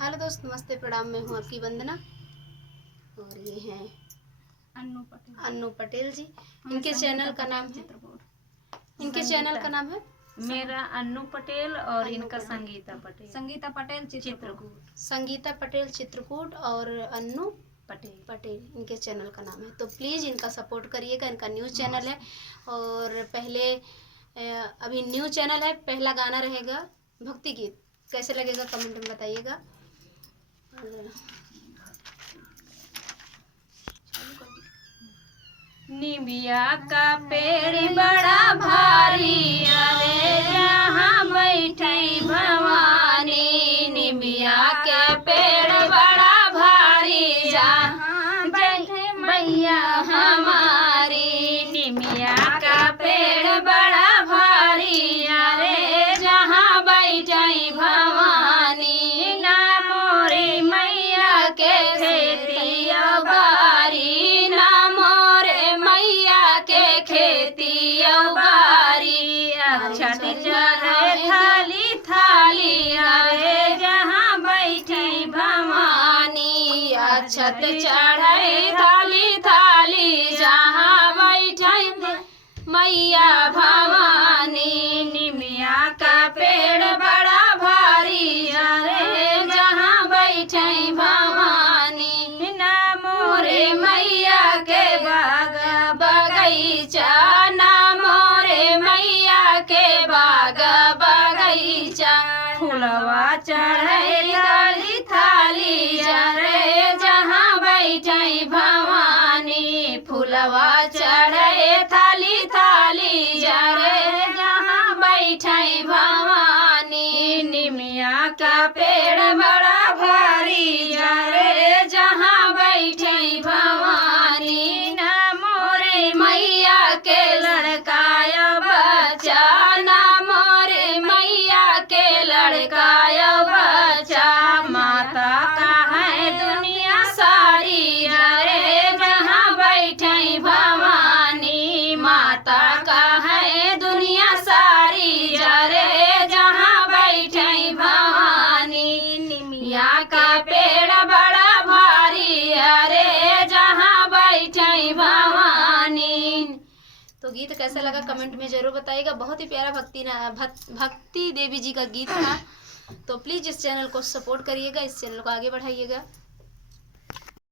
हेलो दोस्त, नमस्ते, प्रणाम। मैं हूँ आपकी वंदना और ये हैं अन्नू पटेल जी। इनके चैनल का नाम है मेरा अन्नू पटेल और इनका संगीता पटेल चित्रकूट और अन्नू पटेल इनके चैनल का नाम है। तो प्लीज़ इनका सपोर्ट करिएगा। इनका न्यूज़ चैनल है और अभी न्यू चैनल है। पहला गाना रहेगा भक्ति गीत। कैसे लगेगा कमेंट में बताइएगा। निबिया का पेड़ बड़ा भारी, अरे जहाँ बैठी भवानी। निबिया के पेड़ बड़ा भारी, जहाँ बैठे मैया हमारी। निबिया का पेड़ बड़ा भारी, अरे जहाँ बैठी भवानी। ना मोरी मैया के खेतिया बारी, ना मोरे मैया के खेतिया बारी। अक्षत चढ़े थाली थाली, अरे जहाँ बैठी भवानी। अक्षत चढ़े थाली थाली, जहाँ बैठी मैया भवानी। निमिया का पेड़ बड़ा भारी, अरे जहाँ बैठे भवानी। ना मोरे मैया के बाग बगीचा, ना मोरे मैया के बाग बगीचा। फुलवा चढ़े थाली थाली, अरे जहाँ बैठे भवानी। फुलवा चढ़े थाली थाली, अरे जहाँ बैठे भवानी। निमिया का पेड़ बड़ा भारी, अरे जहाँ बैठे भवानी। ना मोरे मैया के लड़काया बच्चा, ना मोरे मैया के लड़काया बच्चा। माता का है दुनिया सारी, अरे जहाँ बैठे भवानी। माता का है दुनिया सारी, अरे जहाँ बैठे भवानी। निमिया का पेड़ बड़ा भारी, अरे जहाँ बैठे भवानी। तो गीत कैसा लगा कमेंट में ज़रूर बताइएगा। बहुत ही प्यारा भक्ति देवी जी का गीत था। तो प्लीज़ इस चैनल को सपोर्ट करिएगा, इस चैनल को आगे बढ़ाइएगा।